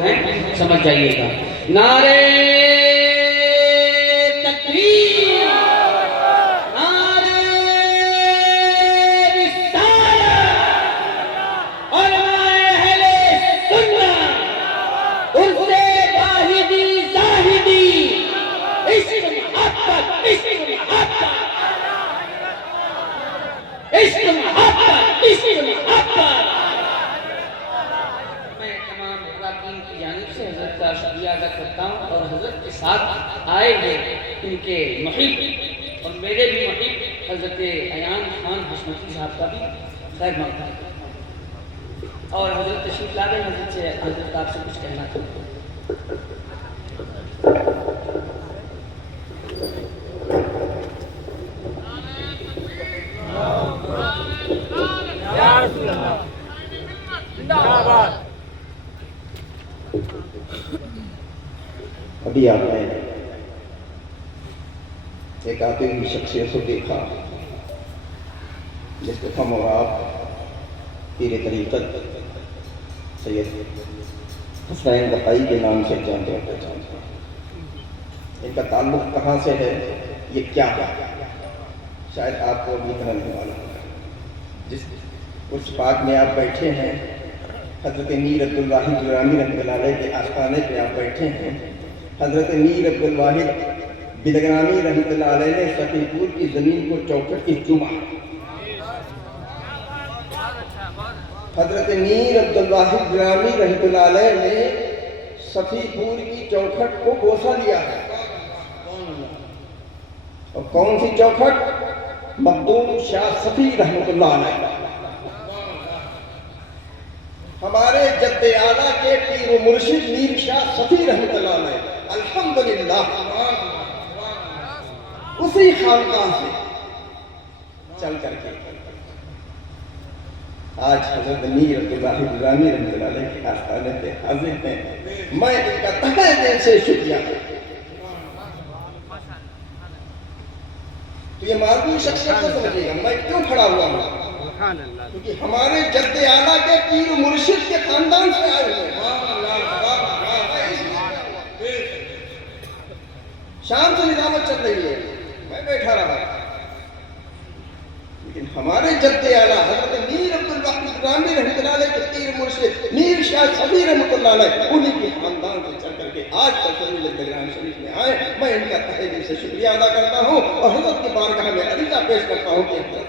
ہیں سمجھ جائیے گا. نعرے تکبیر، نعرے رسالت، علماء اہل سنت، عرف واحدی زاہدی، عشق محبت، عشق محبت، عشق محبت، عشق محبت. میں تمام حضرات کی جانب سے حضرت کا شکریہ ادا کرتا ہوں اور حضرت کے ساتھ آئے ہوئے ان کے محب اور میرے بھی محب حضرت ایان خان حشمتی صاحب کا بھی خیر مقدم کرتا ہوں. اور حضرت تشریف لا گئے، حضرت آپ سے کچھ کہنا چاہتا ہوں. ابھی آپ نے ایک آتی ہوئی شخصیت کو دیکھا جس کو ہم اور آپ پیر طریقت سید حسنین بقائی کے نام سے جانتے ہیں. ان کا تعلق کہاں سے ہے، یہ کیا ہے، شاید آپ کو بھی نہیں معلوم. جس اس پاک میں آپ بیٹھے ہیں، حضرت میر عبدالواحد درانی رحمۃ اللہ علیہ کے آستانے پہ آپ بیٹھے ہیں. حضرت میر عبدالواحد بدگرانی رحمۃ اللہ علیہ نے سفید پور کی زمین کو چوکھٹ کی چوما. حضرت میر عبدالواحد درانی رحمۃ اللہ علیہ نے سفید پور کی چوکھٹ کو بوسہ لیا ہے. اور کون سی چوکھٹ؟ مخدوم شاہ صفی رحمۃ اللہ علیہ. ہمارے جد اعلیٰ کے پیر و مرشد میر شاہ صفی رحمۃ اللہ علیہ الحمدللہ اسی خانقاہ سے چل کر کے آج حضرت میر عبدالواحد درانی رحمۃ اللہ علیہ کے آستانے پہ حاضر ہیں. میں ان کا تہہ دل سے شکریہ کرتا ہوں. تو یہ معروف شخصیت کو سمجھیے گا میں کیوں کھڑا ہوا ہوں، کیونکہ ہمارے جد اعلیٰ کے پیر و مرشد کے خاندان سے آئے ہوئے ہیں. شام سے نظامت چل رہی ہے، میں بیٹھا رہا، لیکن ہمارے جد اعلیٰ حضرت میر عبدالواحد درانی رحمۃ اللہ علیہ کے پیر مرشد میر شاہ صفی رحمۃ اللہ علیہ انہی کے خاندان سے چل کر کے آج تک بلگرام شریف میں آئے. میں ان کا تہہ دل سے شکریہ ادا کرتا ہوں اور حضرت کی بارگاہ میں عریضہ پیش کرتا ہوں کہ حضرت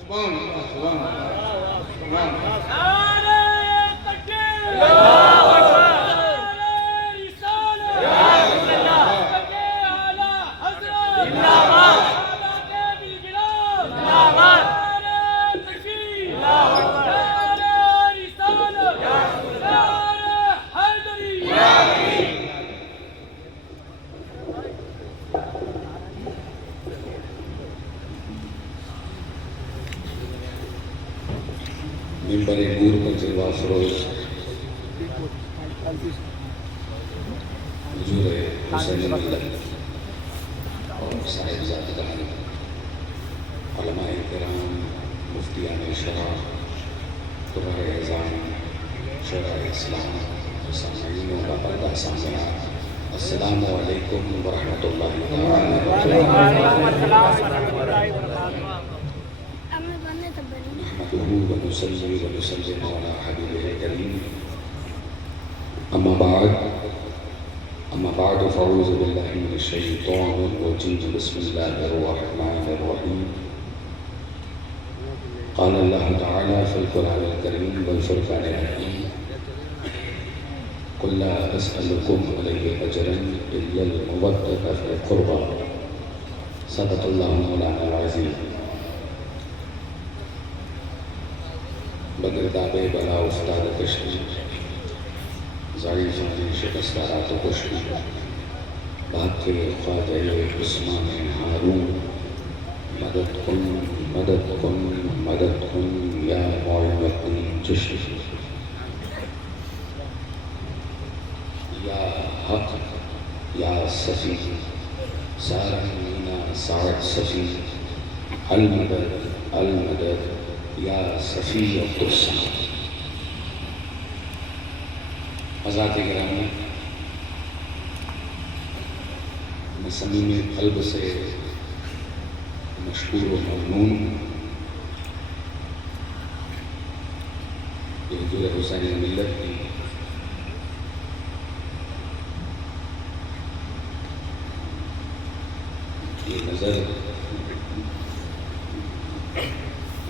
سبحان اللہ سبحان اللہ سبحان ممبر نور پر جلوہ فروز حضور حسین ملت اور صاحبزاد علماء کرام، مفتیان شرع، قرائے اعظام، شرع اسلام، سامعین و پردہ سامعات، السلام علیکم ورحمۃ اللہ نحمده ونصلي ونسلم على حبيبه الكريم. أما بعد فأعوذ بالله من الشيطان الرجيم. بسم الله الرحمن الرحيم. قال الله تعالى في القرآن الكريم والفرقان الحكيم: قل لا أسألكم عليه أجرا إلا المودة في القربى. صدق الله مولانا العظيم. بگرداب بلا افتاد کشتی، ضعیف شکستارات و کشتی، بات کے خواجہ عثمان ہارون، مدد کن مدد کن مدد کن یا معین الدین چشتی. یا حق یا صفی سارا مینا ساعد صفی، المدد المدد یا صفی القدس. حضرات گرامی، میں صمیم قلب سے مشکور و ممنون ہوں کہ حضور حسین ملت کی یہ نظر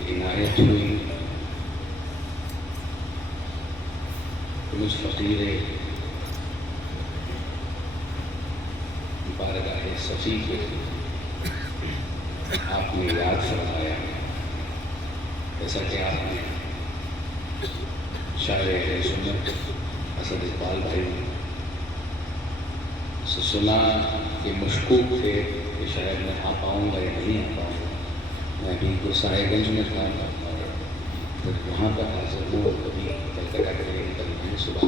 عنایت ہوئی کہ مجھ فقیر بارگاہ صفی کے آپ نے یاد فرمایا، ایسا کہ آپ نے شاعر اہل سنت اسد اقبال بھائی سے سنا کہ مشکوک تھے کہ شاید میں آ پاؤں گا یا نہیں آ پاؤں گا. میں ابھی گسائے گنج میں تھا اور پھر وہاں پر حاضر ہوں، کبھی کلکتہ کے لیے نکلنا ہے. صبح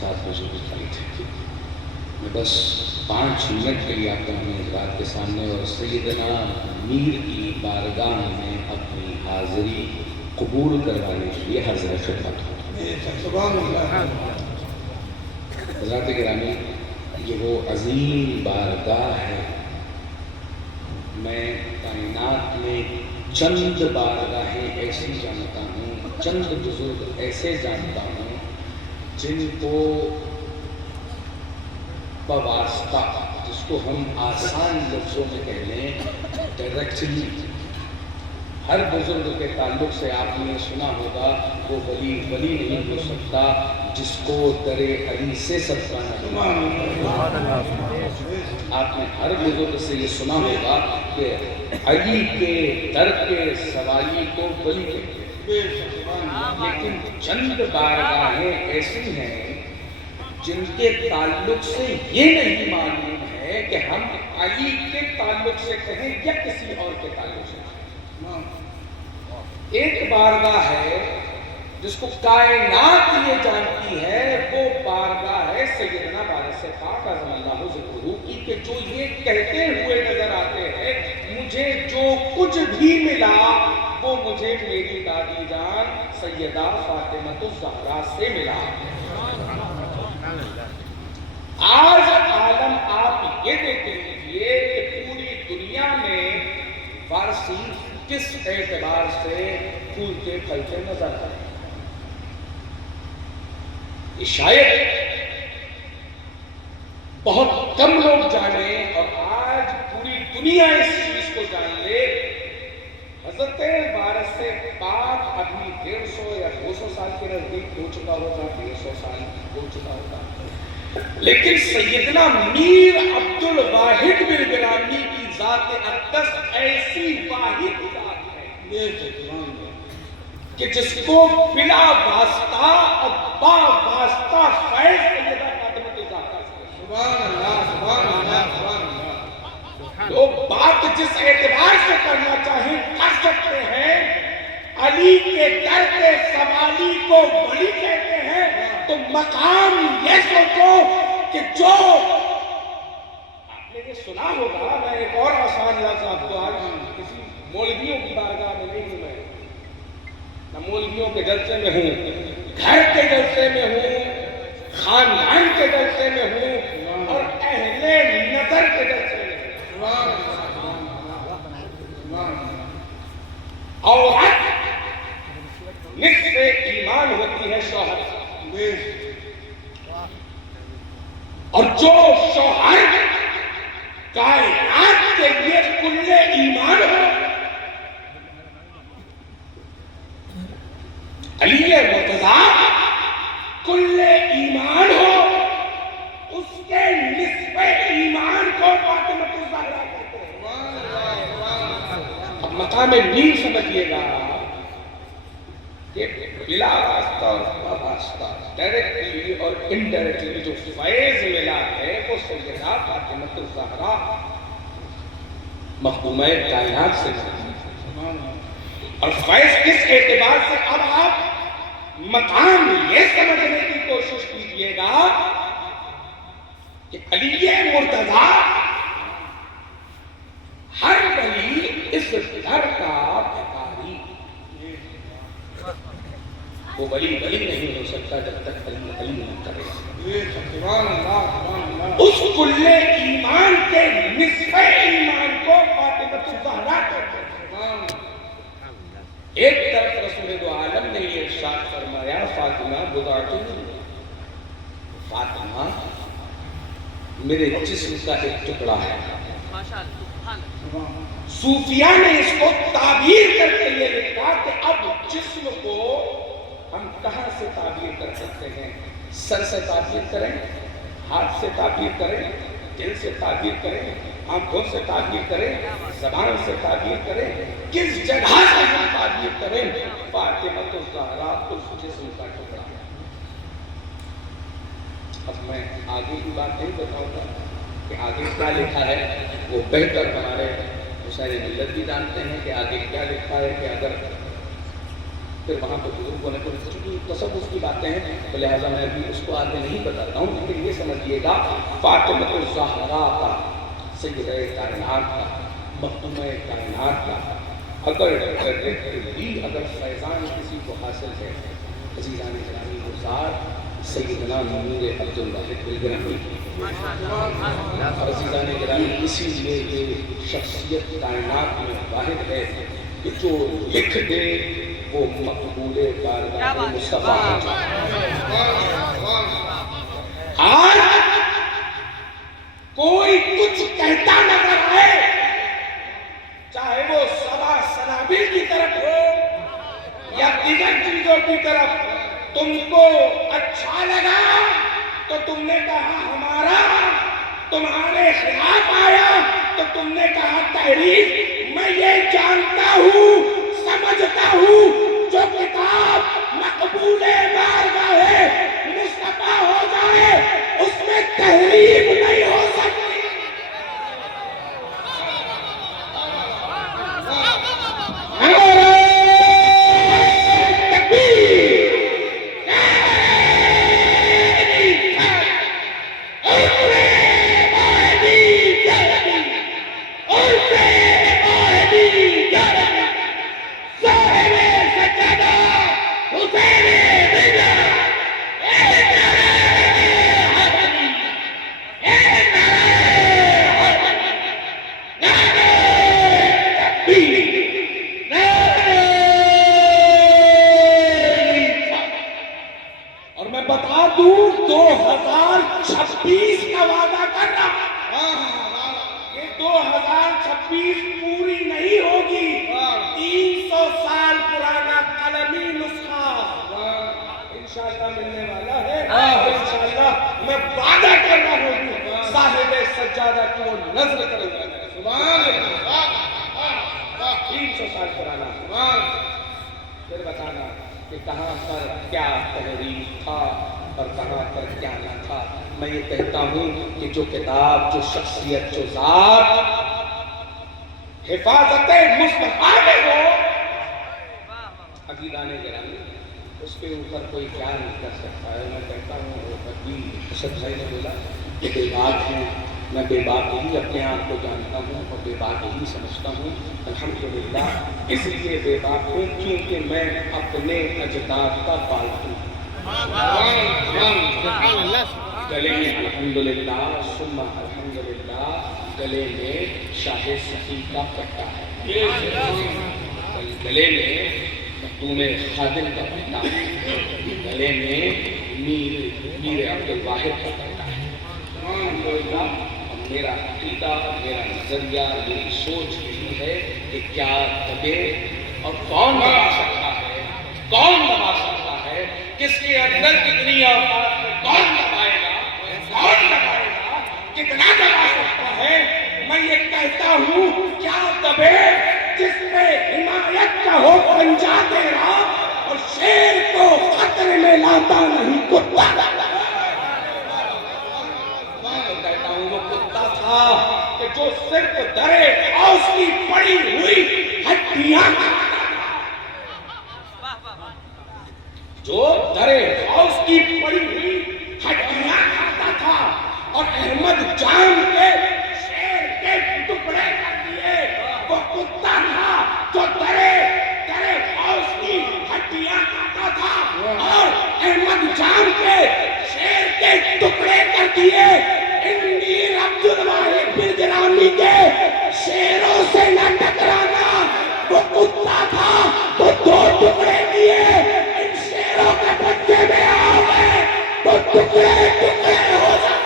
7 بجے کی فلائٹ ہے. میں بس 5 منٹ کے لیے آپ کا ہمیں حضرات کے سامنے اور سیدنا میر کی بارگاہ میں اپنی حاضری قبول کروانے کے لیے حاضر خدمت ہوں. حضرات گرامی، یہ وہ عظیم بارگاہ ہے. میں کائنات میں چند بارگاہیں ایسی جانتا ہوں، چند بزرگ ایسے جانتا ہوں جن کو بواسطہ، جس کو ہم آسان لفظوں میں کہہ لیں ڈائریکٹلی، ہر بزرگ کے تعلق سے آپ نے سنا ہوگا وہ ولی ولی نہیں ہو سکتا جس کو در علی سے صدقہ نہ ملے. آپ نے ہر بزرگ سے یہ سنا ہوگا کہ علی کے در کے سوالی کو ولی کہتے ہیں. لیکن چند بارگاہیں ایسی ہیں جن کے تعلق سے یہ نہیں معلوم ہے کہ ہم علی کے تعلق سے کہیں یا کسی اور کے تعلق سے کہیں. ایک بارگاہ ہے جس کو کائنات یہ جانتی ہے، وہ بارگاہ ہے سیدنا وارث پاک اعظم اللہ ذکرہ کی، کہ جو یہ کہتے ہوئے نظر آتے ہیں مجھے جو کچھ بھی ملا وہ مجھے میری دادی جان سیدہ فاطمہ الزہرا سے ملا. آج عالم آپ یہ دیکھ لیجئے کہ پوری دنیا میں فارسی کس اعتبار سے پھولتے پھلتے نظر آئے. شاید بہت کم لوگ جانیں اور آج پوری دنیا اس چیز کو جان لے. حضرت وارث پاک ابھی 150 یا 200 سال کے نزدیک ہو چکا ہوگا، 300 سال ہو چکا ہوگا، لیکن سیدنا میر عبد الواحد بن گرامی کی ذات اقدس ایسی واحد ذات ہے کہ جس کو بلا واسطہ اور با واسطہ فیض سیدہ فاطمہ الزہرا سے. سبحان اللہ، سبحان اللہ، سبحان اللہ. لوگ بات جس اعتبار سے کرنا چاہیں کر سکتے ہیں. علی کے در کے سوالی کو ولی کہتے ہیں تو مقام یہ سوچو کہ جو آپ نے یہ سنا ہوگا. میں ایک اور آسان لفظ آپ کو، آج کسی مولویوں کی بارگاہ میں نہیں ہوں، میں نہ مولویوں کے جلسے میں ہوں، گھر کے جلسے میں ہوں، خاندان کے جلسے میں ہوں اور اہل نظر کے جلسے میں ہوں. عورت نصف ایمان ہوتی ہے شوہر، اور جو شوہر کائنات کے لیے کل ایمان ہو، علی مرتضیٰ کل ایمان ہو، اس کے نصف ایمان کو فاطمہ الزہرا کہتے ہیں. اب مقام میر سمجھیے گا کہ بلا واسطہ اور وابستہ، ڈائریکٹلی اور انڈائریکٹلی جو فیض ملا ہے وہ سیدہ فاطمہ الزہرا مخدومہ کائنات سے ملا. اور فیض کس اعتبار سے؟ اب آپ مقام یہ سمجھنے کی کوشش کیجئے گا کہ علی مرتضیٰ ہر ولی اس در کا بھکاری. وہ ولی نہیں ہو سکتا جب تک علی نہ کرے. اس کل ایمان کے نصف ایمان کو فاطمہ الزہرا کہتے ہیں. ایک طرف رسول دو عالم نے یہ ارشاد فرمایا فاطمہ بضعۃ، فاطمہ میرے جسم کا ایک ٹکڑا ہے. صوفیاء نے اس کو تعبیر کر کے یہ لکھا کہ اب جسم کو ہم کہاں سے تعبیر کر سکتے ہیں؟ سر سے تعبیر کریں، ہاتھ سے تعبیر کریں، دل سے تعبیر کریں، آنکھوں سے تعبیر کریں، زبان سے تعبیر کریں، کس جگہ سے ہم تعبیر کریں؟ فاطمہ الزہرا اس جسم کا ٹکڑا. اب میں آگے کی بات نہیں بتاؤں گا کہ آگے کیا لکھا ہے، وہ بہتر ہمارے حسین ملت بھی جانتے ہیں کہ آگے کیا لکھا ہے. کہ اگر پھر وہاں پہ بزرگوں نے چونکہ تصوف کی باتیں ہیں تو لہٰذا میں بھی اس کو آگے نہیں بتاتا ہوں، لیکن یہ سمجھیے گا فاطمہ الزہرا کا، سیدہ کائنات کا، مخدومہ کائنات کا اگر فیضان کسی کو حاصل ہے، عزیزان گرامی وہ ذات سیدنا نور عبد الواحد الگرامی. عزیزان گرامی اسی لیے یہ شخصیت کائنات میں واحد ہے کہ جو لکھ دے وہ مقبول بارگاہ مصطفیٰ ہے. آج کوئی کچھ کہتا نظر آئے، چاہے وہ سبا سنابل کی طرف ہو یا دیگر چیزوں کی طرف، تم کو اچھا لگا تو تم نے کہا ہمارا، تمہارے خلاف آیا تو تم نے کہا تحریف. میں یہ جانتا ہوں، سمجھتا ہوں، جو کتاب مقبول بارگاہ مصطفیٰ ہو جائے اس میں تحریف نہیں ہو سکتی. بتا دوں 2026 کا وعدہ کر رہا، یہ 2026 پوری نہیں ہوگی. 300 سال پرانا قلمی نسخہ انشاءاللہ ملنے والا ہے. انشاءاللہ میں وعدہ کر رہا ہوں صاحب سجادہ کی وہ نظر کروں گا. سبحان اللہ. 300 سال پرانا. پھر بتانا کہ کہاں پر کیا تحریف تھا اور کہاں پر کیا نہ تھا. میں یہ کہتا ہوں کہ جو کتاب، جو شخصیت، جو ذات حفاظت مصطفیٰ میں ہو، عزیزان گرامی، اس کے اوپر کوئی کیا نہیں کر سکتا ہے. میں کہتا ہوں وہ کبھی اسد بھائی نے بولا کہ بے باک ہیں، میں بے باک ہی اپنے آپ کو جانتا ہوں اور بے باک ہی سمجھتا ہوں. الحمدللہ اس لیے بے باک ہوں کیونکہ میں اپنے اجداد کا پالتو ہوں. گلے میں الحمدللہ ثم الحمدللہ گلے میں شاہ صفی کا پٹا ہے، گلے میں مخدوم خادم کا پٹا ہے، گلے میں میر عبد الواحد کا پٹا ہے. الحمدللہ میرا عقیدہ، میرا نظریہ، میری سوچ یہی ہے کہ کیا دبے اور کون دبا سکتا ہے، کون دبا سکتا ہے، کس کے اندر کتنی اوقات ہے، کون دبائے گا، کون دبائے گا، کتنا دبا سکتا ہے. میں یہ کہتا ہوں کیا دبے جس میں حمایت کا ہو پنجا تیرا اور شیر کو خطر میں لاتا نہیں کتا. کہتا ہوں وہ کتا تھا کہ جو صرف درے غوث کی پڑی ہوئی ہڈیاں کھاتا تھا، جو درے غوث کی پڑی ہوئی ہڈیاں کھاتا تھا اور احمد جان کے شیر کے ٹکڑے کر دیے. وہ کتا تھا جو درے غوث کی ہڈیاں کھاتا تھا ٹکڑے کر دیے. میر عبدالواحد گرامی کے شیروں سے نہ ٹکرانا. وہ کتا تھا تو دو ٹکڑے کیے. ان شیروں کے بچے میں آ گئے تو ٹکڑے ٹکڑے ہو جائے.